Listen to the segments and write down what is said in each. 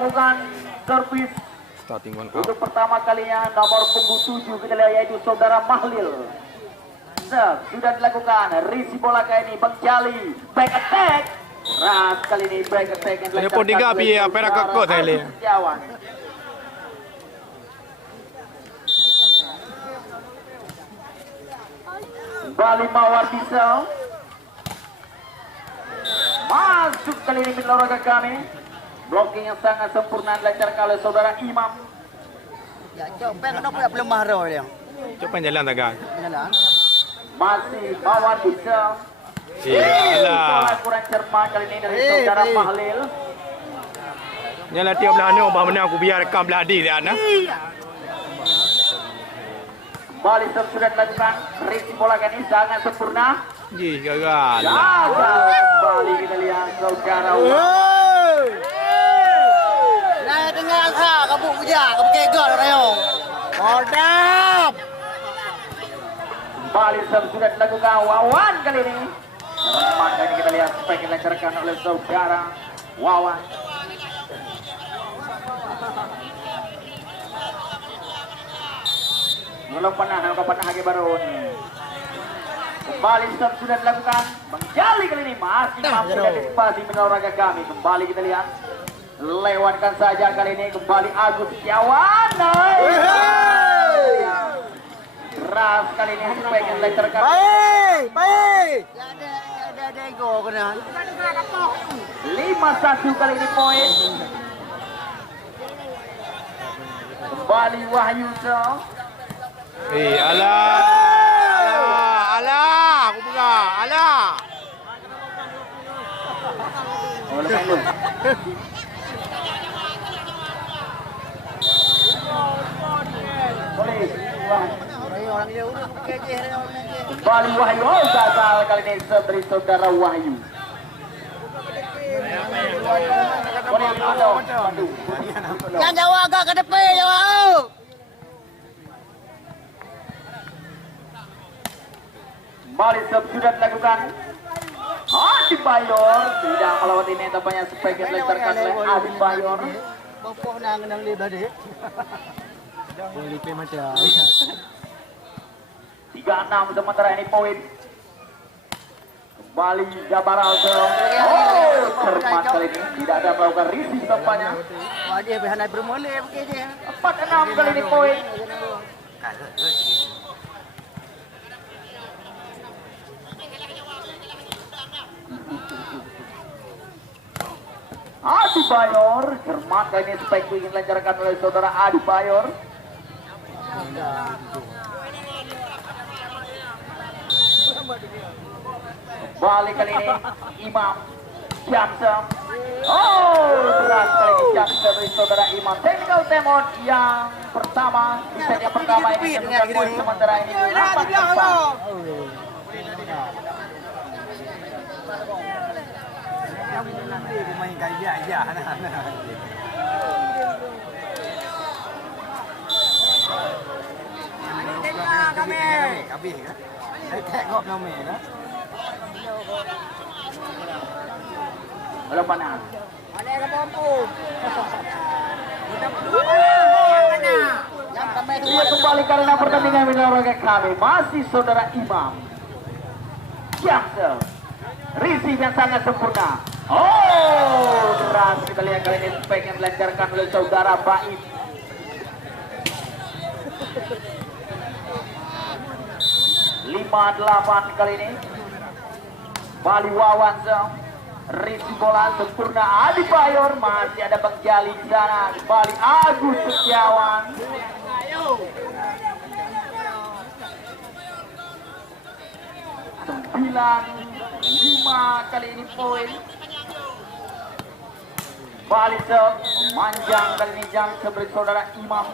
melakukan servis Starting one untuk out. pertama kalinya nomor punggung 7 kita lihat yaitu saudara Mahlil. Sudah dilakukan risi bola kali ini Bang Jali back attack. Ras kali ini back attack yang Ini pun tiga pi apa nak kekok tadi. Kembali Mawar bisa masuk kali ini minta kami. Blocking yang sangat sempurna dilancarkan oleh saudara Imam. Ya, coba kenapa belum marah dia? Cepat jalan tagak. Jalan. Masih Mawar bisa. Iyalah. Bola kurang cermat kali ini dari saudara Mahlil. Nyala tiap belah ni obah menang aku biar rekam belah di dia nah. Kembali sudah dilakukan risi bola kali ini sangat sempurna. Ji gagal. Gagal kembali kita lihat saudara. Nah, dengar ha, kabuk puja, kabuk kegol rayong. Ordap. Kembali sudah dilakukan Wawan kali ini. Maka kita lihat spek yang dilancarkan oleh saudara Wawan. Belum pernah lagi baru nih. Kembali sudah dilakukan menjali kali ini masih mampu antisipasi menolak kami. Kembali kita lihat lewatkan saja kali ini kembali Agus Setiawan. Keras kali ini spek yang dilancarkan. Baik. Ada ego kena. 5-1 kali ini poin. Kembali Wahyu Song. Alah. Alah, aku buka. Alah. Oh, lepas lu. Boleh. Orang dia udah kejeh rayong. Kembali Wahyu. Oh, gagal kali ini dari saudara Wahyu. Boleh Pandu. Yang jauh agak ke depan jauh. Kembali sudah dilakukan. Adi Bayor tidak melewati ini tampaknya sebagian dilancarkan oleh Adi Bayor. Bapak nang li tadi. Boleh pe macam. 3-6 sementara ini poin. Kembali Jabar Alsong. Oh, cermat kali ini tidak ada melakukan risi tampaknya. Wah dia berhanai bermoleh begitu. 4-6 kali ini poin. Adi Bayor, cermat kali ini spek ingin dilancarkan oleh saudara Adi Bayor. Balik kali ini Imam Jamsam. Oh, berat kali ini Jamsam dari saudara Imam. Technical temon yang pertama di set yang pertama ini dengan poin sementara ini 8-4. Nanti main gaya aja anak-anak. Kami kan? Saya kok kami kan? Belum panas. Ada yang mampu. Ia kembali karena pertandingan menolak kami masih saudara Imam Jamsam. Risi yang sangat sempurna. Oh, keras kita lihat kali ini spek yang dilancarkan oleh saudara Baim. Lima 8 kali ini. Bali Wawan Zong. Risi bola sempurna Adi Bayor, masih ada Bang Jali di sana. Bali Agus Setiawan. Sembilan 5 kali ini poin. Balik memanjang kali ini jam sebelah saudara Imam.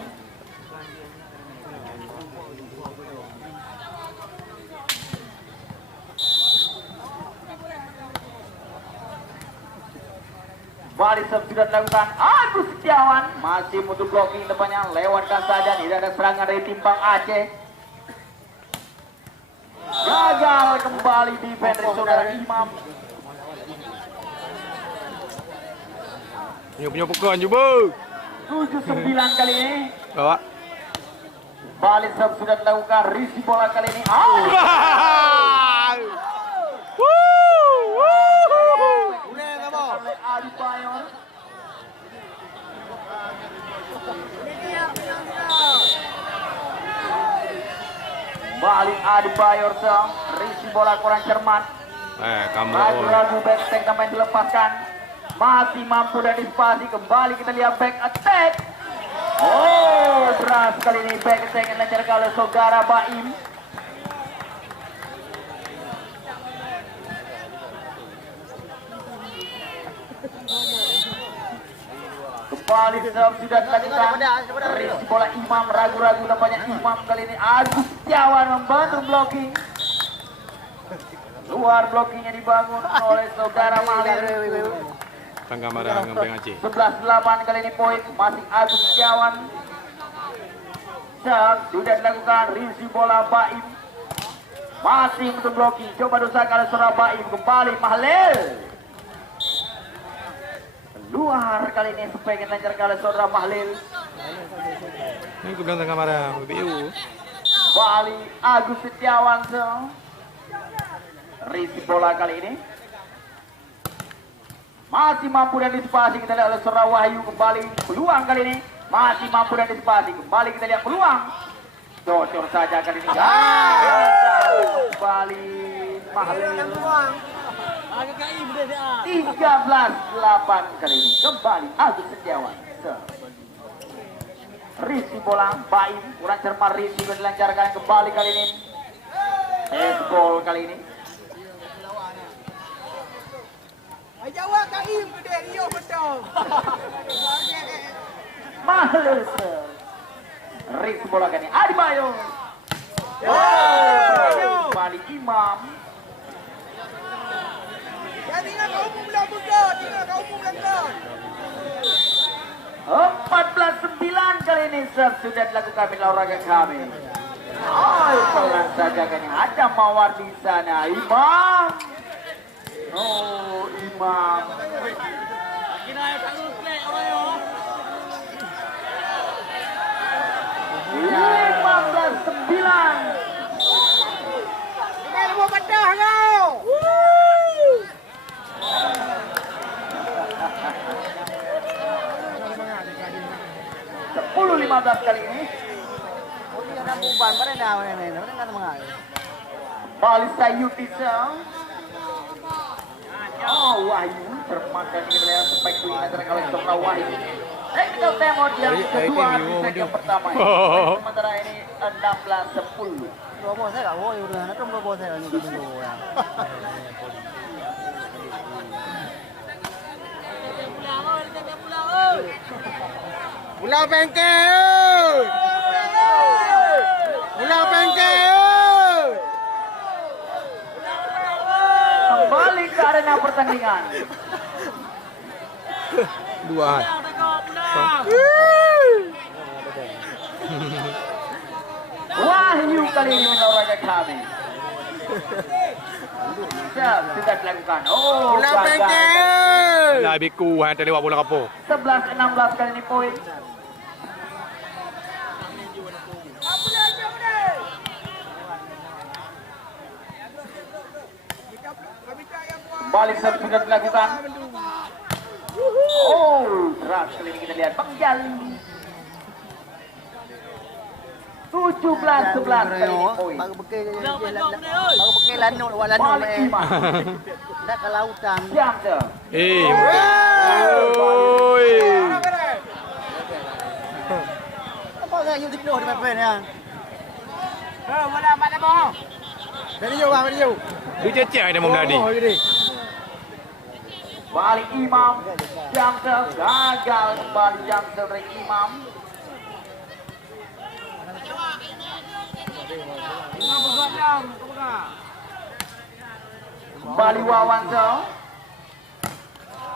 Balik sudah dilakukan Agus Setiawan, masih untuk blocking depannya, lewatkan saja, tidak ada serangan dari tim Bang Aceh. Gagal kembali defense dari saudara Imam. Punya pekan cuba. 7-9 kali ini. Bawa. Balik serve sudah dilakukan. Risi bola kali ini. Out. Boleh tak mau? Oleh Adi Bayor. Balik Adi Bayor serve. Risi bola kurang cermat. Kamera on. Ragu-ragu back attack namanya dilepaskan. Masih mampu dan dispasi. Kembali kita lihat back attack. Oh, beras kali ini back attack yang dilancarkan oleh Sogara Baim. Kembali serve sudah dilakukan. Risi bola Imam, ragu-ragu nampaknya Imam kali ini. Agus Setiawan membantu blocking. Luar blockingnya dibangun oleh Saudara Malir. Tangga marah ngembeng Aceh. 11-8 kali ini poin. Masih Agus Setiawan. Serve sudah dilakukan. Risi bola Baim. Masih untuk blocking. Coba dosa kalau Saudara Baim. Kembali Mahlil. Luar kali ini sepengen lancar oleh Saudara Mahlil. Ini aku bilang tangga marah. BU. Bali Agus Setiawan. Risi bola kali ini masih mampu dan dispasi. Kita lihat oleh Saudara Wahyu. Kembali peluang kali ini masih mampu dan dispasi. Kembali kita lihat peluang. Docor saja kali ini. Kembali Mahlil. 13-8 kali ini. Kembali Agus Setiawan. Risi bola Baim. Kurang cermat Risi sudah dilancarkan kembali kali ini. Gol kali ini. Jawab Kaim gede Rio betul. Mahlil. Risi bola kali ini. Adi Bayo. Kembali Imam. Ya tinggal kau pulang budak, tinggal kau pulang budak. 14-9 kali ini serve sudah dilakukan oleh olahraga kami. Oh, pelan saja kan ada mawar di sana. Imam. Oh, Imam. 15-9. Tinggal buat bedah kau. 10-15 kali ini. Bukan pada dah ini, pada nggak mengal. Bali Sayuti Sel. Oh, Wahyu cermat dan kita lihat spek wing antara oleh Saudara Wahyu. Technical temor yang kedua di set yang pertama. Sementara ini 16-10. Bos saya nggak boleh udah, nanti bos saya juga dulu ya. Pulau bengkel. Pulau bengkel. Kembali ke arena pertandingan. Dua. Wahyu kali ini menawarkan kami. Sudah dilakukan. Oh, Pulau gagal. bengkel. Lah biku hang tak lewat bola kapo. 11-16 kali ini poin. Balik serve sudah dilakukan. Oh, keras kali ini kita lihat Bang Jali. 17-11 kali ini poin. Baru bekal lanuk awak lanuk Balik eh. Imam. Dah ke lautan. Jam je. Oi. Apa saya you tidur di main ya? Mana mana boh? Dari you bang, dari you. Dia cecek dia mau meladi. Balik Imam. Jam je gagal kembali jam je dari Imam. Kembali Wawan je.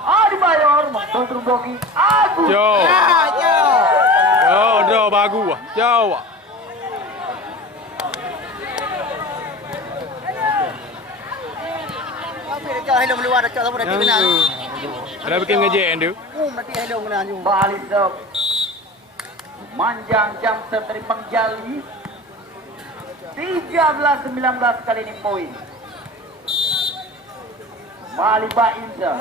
Adi Bayor membantu blocking Agus. Jauh. Jauh. Jauh bagus ah. Jauh. Tapi dia hello meluar dekat sama dia menang. Ada bikin ngejen tu. Mati hidung kena nyu. Balik serve. Manjang jam serve dari Pengjali. 13-19 kali ini poin. Balik Bainza.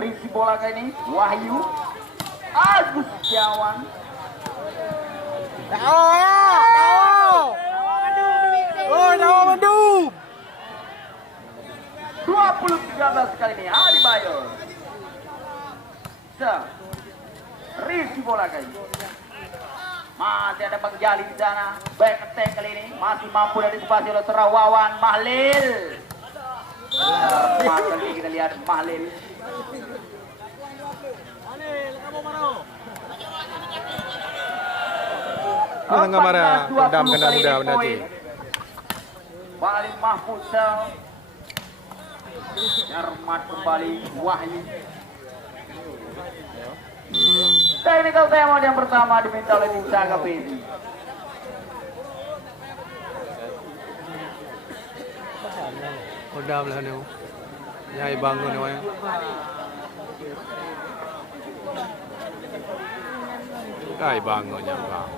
Risi bola kali ini. Wahyu. Agus Setiawan. Dawa ya, dawa. Oh, dawa mandu. 20-13 kali ini Ali Bayo. Risi bola kali ini. Masih ada Bang Jali di sana. Back attack kali ini masih mampu dari spasi oleh Serawawan Mahlil. Kali kita lihat Mahlil. Tengah marah. Dam kena muda benda tu. Balik Mahfud Sel. Cermat kembali Wahyu. Technical timeout yang pertama diminta oleh Saga Pesi. Dam lah ni. Nyai bangun ni wang. Kai bangun yang bang.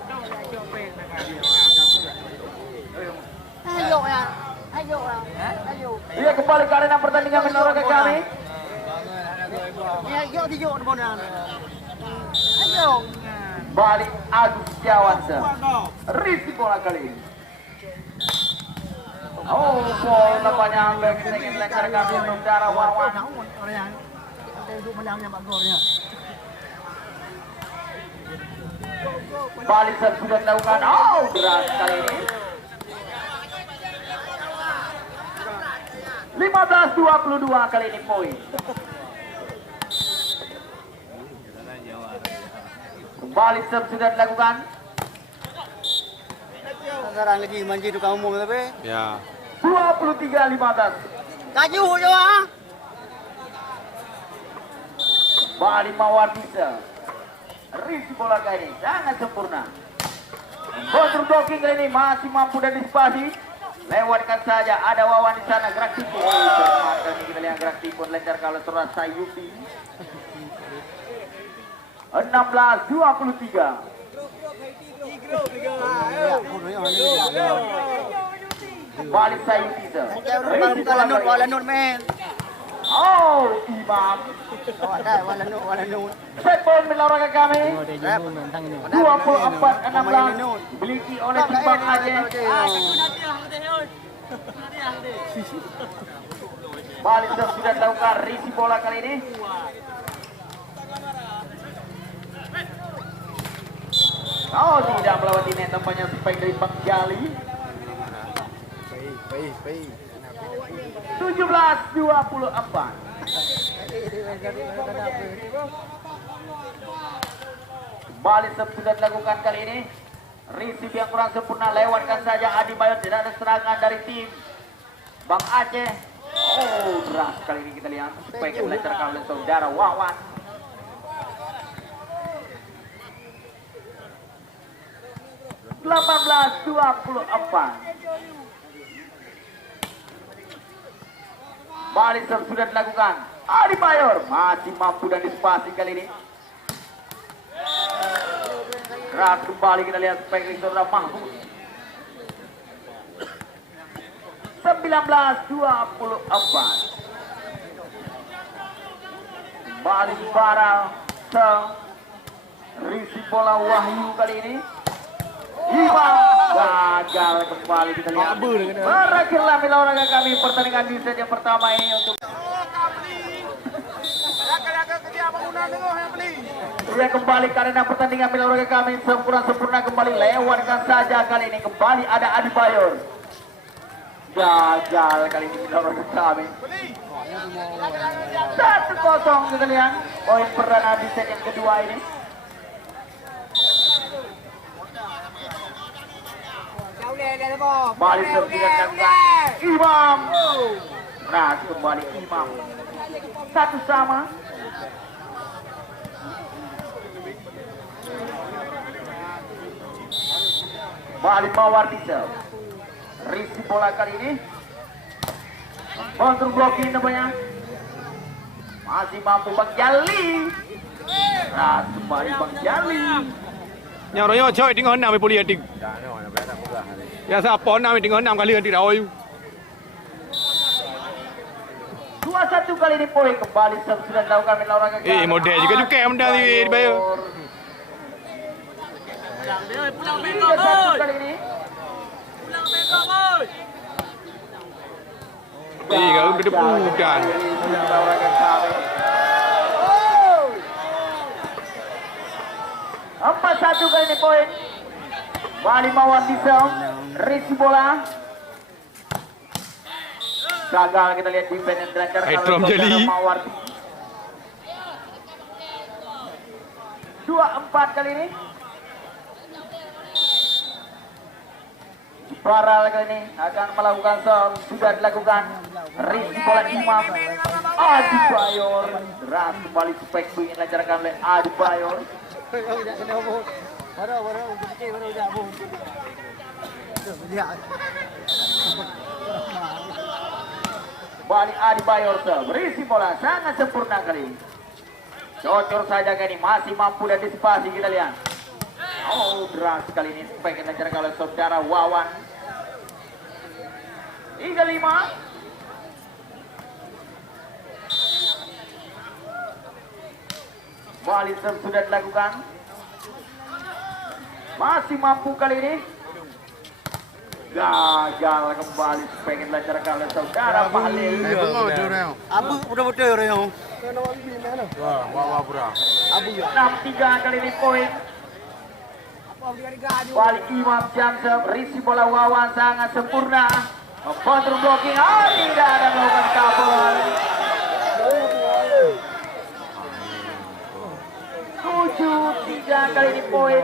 Ayo ya. Ayo lah. Ayo. Dia kembali ke arena pertandingan menolak ke kami. Ya, yuk di yuk bonan. Ayo. Balik Agus Setiawan. Risi bola kali ini. Oh, bola panjang back ingin lekarkan untuk darah Wawan. Orang yang duduk menang yang bagornya. Balik sudah dilakukan. Oh, berat kali ini. 15-22 kali ini poin. Kembali serve sudah dilakukan. Sekarang lagi manji tu kamu tapi. Ya. 23-15. Kaju je ah. Balik Mawar bisa. Risi bola kali ini sangat sempurna. Kontrol blocking kali ini masih mampu dan dispasi. Lewatkan saja, ada Wawan di sana, gerak tipu. Oh, ini kita lihat gerak tipu lancar kalau Surah Sayuti. 16-23. Balik Sayuti. Risi bola kali ini. Men. Oh, Imam. Wala nun. Set point olahraga kami. 24-16 dimiliki oleh Timbang Aceh. Balik sudah dilakukan Risi bola kali ini. Oh, tidak melewati net tampaknya spike dari Bang Jali. 17-24. Balik sudah dilakukan kali ini. Receive yang kurang sempurna, lewatkan saja Adi Bayo. Tidak ada serangan dari tim Bang Aceh. Oh, berat kali ini kita lihat. Spike dilancarkan oleh saudara Wawan. Balik sudah dilakukan. Adi Bayor masih mampu dan dispasi kali ini. Keras kembali kita lihat spek saudara Mahfud. 19-24. Balik Barang Risi bola Wahyu kali ini. Imam gagal kembali kita lihat. Berakhirlah olahraga kami pertandingan di set yang pertama ini untuk dia kembali karena pertandingan olahraga kami sempurna kembali, lewatkan saja kali ini. Kembali ada Adi Bayor. Gagal kali ini olahraga kami. 1-0 kita lihat poin perdana di set yang kedua ini. Balik terbilang Imam. Nah, kembali Imam. 1-1. Balik Mawar Diesel. Risi bola kali ini. Kontrol blocking namanya. Masih mampu Bang Jali. Ras kembali Bang Jali. Yang royo coy tinggal 6 politik. Biasa pon 6 tinggal 6 kali nanti dah oyu. 2-1 kali ini poin kembali sudah dilakukan oleh Laura Gagal. Model juga juga mudah dibayar. 3-1 kali ini. Kalau berdebutan. Laura Gagal. 4-1 kali ini poin. Bali Mawar Disam, Rizky bola. Gagal kita lihat defense yang dilancarkan oleh Drum Jali. Mawar. 2-4 kali ini. Paral kali ini akan melakukan serve, sudah dilakukan. Rizky bola Imam. Adi Bayor. Ras kembali spek ingin dilancarkan oleh Adi Bayor. Balik Adi Bayor berisi bola sangat sempurna kali ini. Cocor saja kali ini masih mampu dan disipasi kita lihat. Oh deras kali ini pengen dilancarkan oleh saudara Wawan. 3-5. Balik sudah dilakukan. Masih mampu kali ini. Gagal kembali pengen dilancarkan oleh saudara Mahlil. Abu udah betul orang. 6-3 kali ini poin. Balik Imam Jamsam, risi bola Wawan sangat sempurna. Counter blocking, tidak ada melakukan kabel. 7-3 kali ini poin.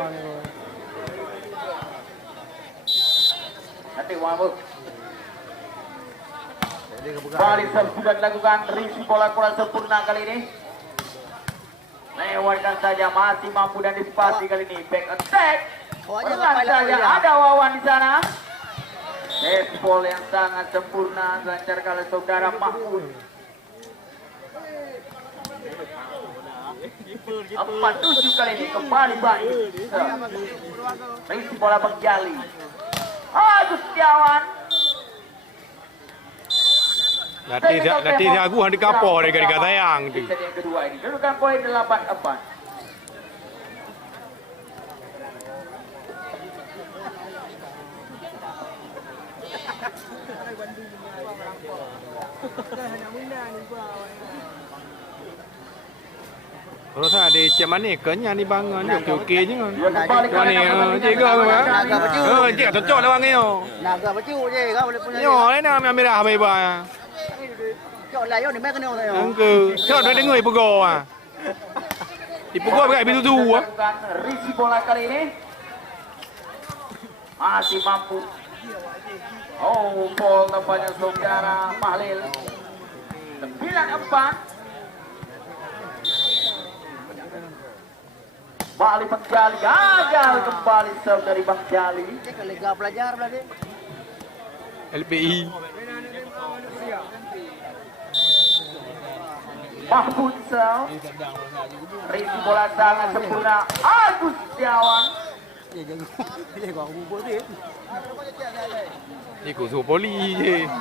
Nanti Wabuk. Balik sudah dilakukan, risi bola kurang sempurna kali ini. Lewatkan saja, masih mampu dan disipasi kali ini. Back attack. Pelan saja, ada Wawan di sana. Baseball yang sangat sempurna dilancarkan oleh saudara Mahmud. 4-7 kali ini kembali baik. Risi bola Bang Jali. Agus Setiawan. Nanti aku handi kapor dari kata sayang tu. Yang kedua ini kedudukan poin 8-4. Kalau saya ada macam mana kenya ni bang, ni okey-okey je kan. Dia kembali Kau ni jaga apa bang? Jaga cocok lah bang ni. Naga baju je kau boleh punya. Yo, ni nak merah apa bang? Kau lah yo ni mek kena saya. Angke, kau dah dengar ibu kau ah. Ibu kau pakai pintu tu ah. Risi bola kali ini masih mampu. Oh, ball tampaknya saudara Mahlil. 9-4. Balik Bang Jali, gagal kembali serve dari Bang Jali. Cek liga pelajar berarti. LPI. Mahmud serve. Risi bola sangat sempurna. Agus Setiawan. Dia jago. Dia gua bubur dia. Ni kau poli je.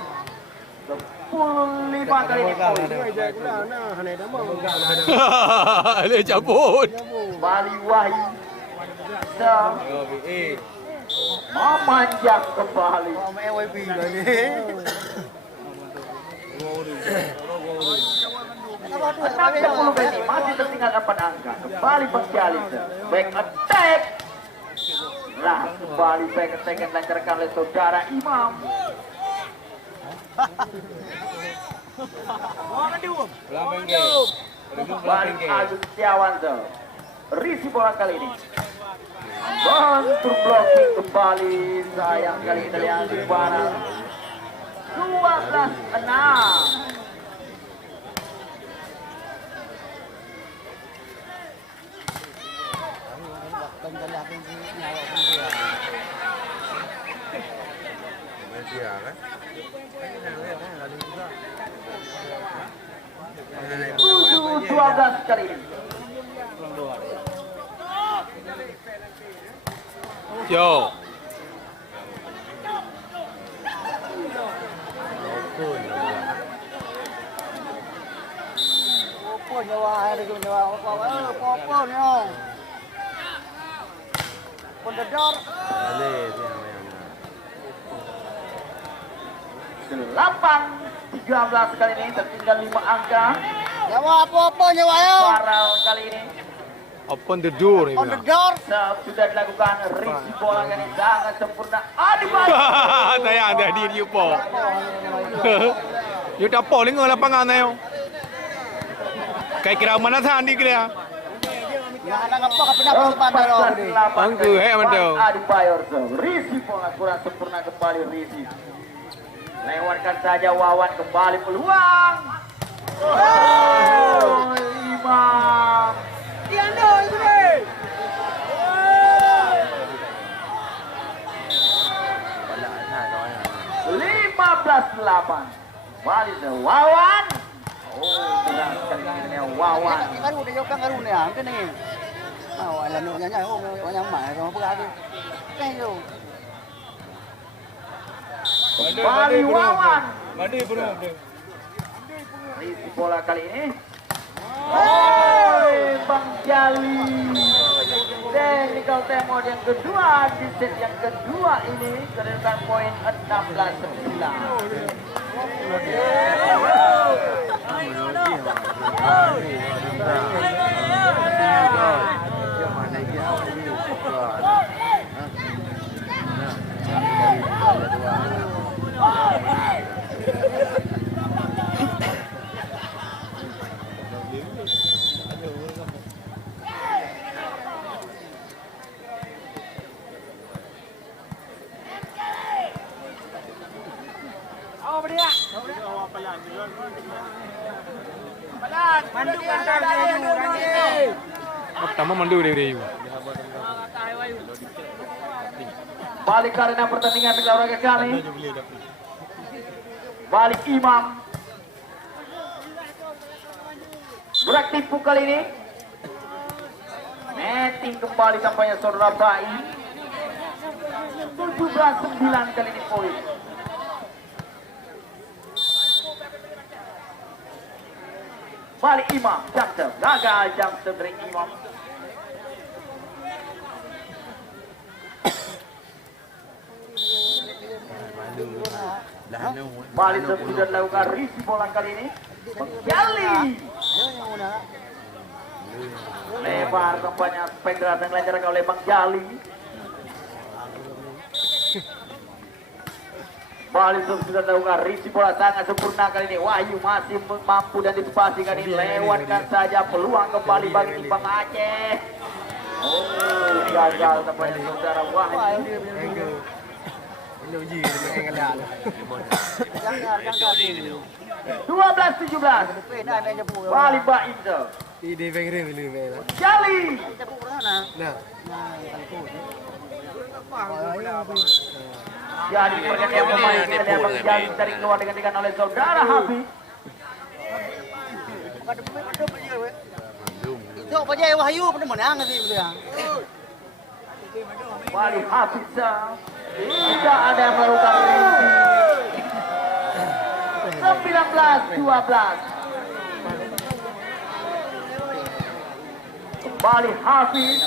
15 kali ini poin. Dia cabut. Bali Wahyu. Serve. Memanjang kembali. Sama AYB lah ni. Ini masih tertinggal 4 angka. Kembali Bang Jali. Back attack. Lah kembali back attack yang dilancarkan oleh saudara Imam. Balik Agus Setiawan. Risi bola kali ini. Bantu blocking kembali. Sayang kali kita lihat di barat. 12-6. 12 kali ini. Yo. Apa nyawa ada tu nyawa apa nyong. Pondedor. 8-13 kali ini tertinggal 5 angka. Nyawa apa nyawa yo. Farel kali ini. Open the door. Pondedor. Sudah dilakukan risi bola yang sangat sempurna. Aduh baik. Saya ada di you po. You tak po lingo lapangan na yo. Kay kira mana sa andi kira. Nah, anak apa kenapa sepandar lo? Angku mantu. Adi Bayor risi bola kurang sempurna kembali risi. Lewatkan saja Wawan kembali peluang. Oh, Imam. 15-8. Balik ke Wawan. Oh, berat sekali ini Wawan. Kan udah jauh kan ya, kan ni. Mau ala nu nya oh yang mai ko pergi. Kan yo. Kembali Wawan. Mandi bro. Isi bola kali ini. Oh, Bang Jali. Technical timeout yang kedua di set yang kedua ini kedudukan poin 16-9. Pertama mandu dari. Balik karena pertandingan olahraga kali. Balik Imam. Beraktifu kali ini. Netting kembali tampaknya saudara Bayi. 17-9 kali ini poin. Balik Imam, Jamsem, gagal Jamsem dari Imam. Balik sudah dilakukan risi bola kali ini. Jali. Lebar tampaknya Spendra dan dilancarkan oleh Bang Jali. Balik sudah dilakukan risi bola sangat sempurna kali ini. Wahyu masih mampu dan ditepasi kali ini. Lewatkan saja peluang kembali bagi Bang Aceh. Oh, gagal tampaknya saudara Wahyu. 12-17. Balik Pak Inter. Jali. Jadi pergantian pemain yang Bang Jali dari keluar digantikan oleh saudara Habib. Itu apa je Wahyu pada menang sih dia. Balik Habib. Tidak ada yang melakukan risi. 19-12. Kembali Hafiz.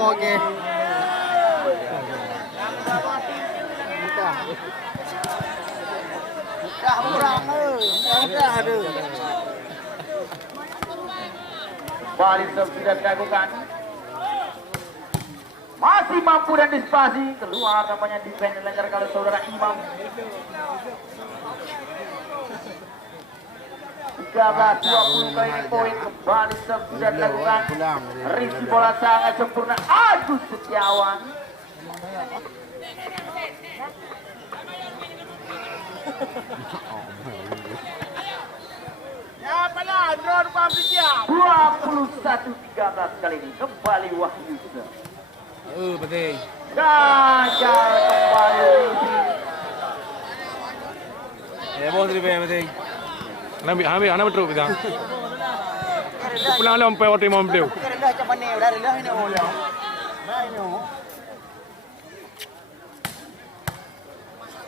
Oke. Dah kurang dah ada. Balik sudah dilakukan. Masih mampu dan dispasi. Keluar namanya defense dilancarkan oleh saudara Imam. 13-20 kali ini poin. Kembali sudah dilakukan. Risi bola sangat sempurna. Agus Setiawan. Ya pala drone pabrik ya. 21-13 kali ini kembali Wahyu. Betul. Gagal kembali. Anak betul kita. Pulang lompat waktu mau beliau. Rendah macam mana? Dah rendah ini oleh.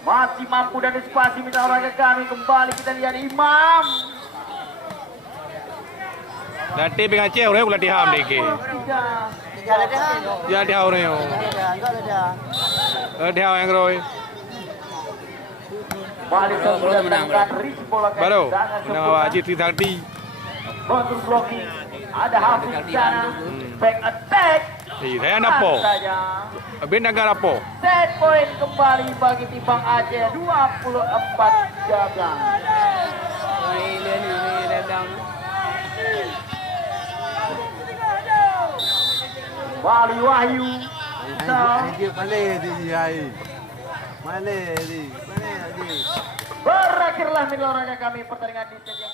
Masih mampu dan spasi minta olahraga kami. Kembali kita lihat Imam. Nanti pengajar orang pula diham lagi. Tiga ada dah. Ya diham orang yo. Enggak ada. Diham yang roy. Balik sudah menangkan Rizky bola ke Baru tangan menang sebelah. wajib Trisakti. Kontur blocking. Ada Hafiz di sana. Back attack. Saya napo. Saja. Abin nagar apa? Set point kembali bagi Timbang Aceh 24 jaga. Wali Wahyu. Berakhirlah olahraga kami pertandingan di stadion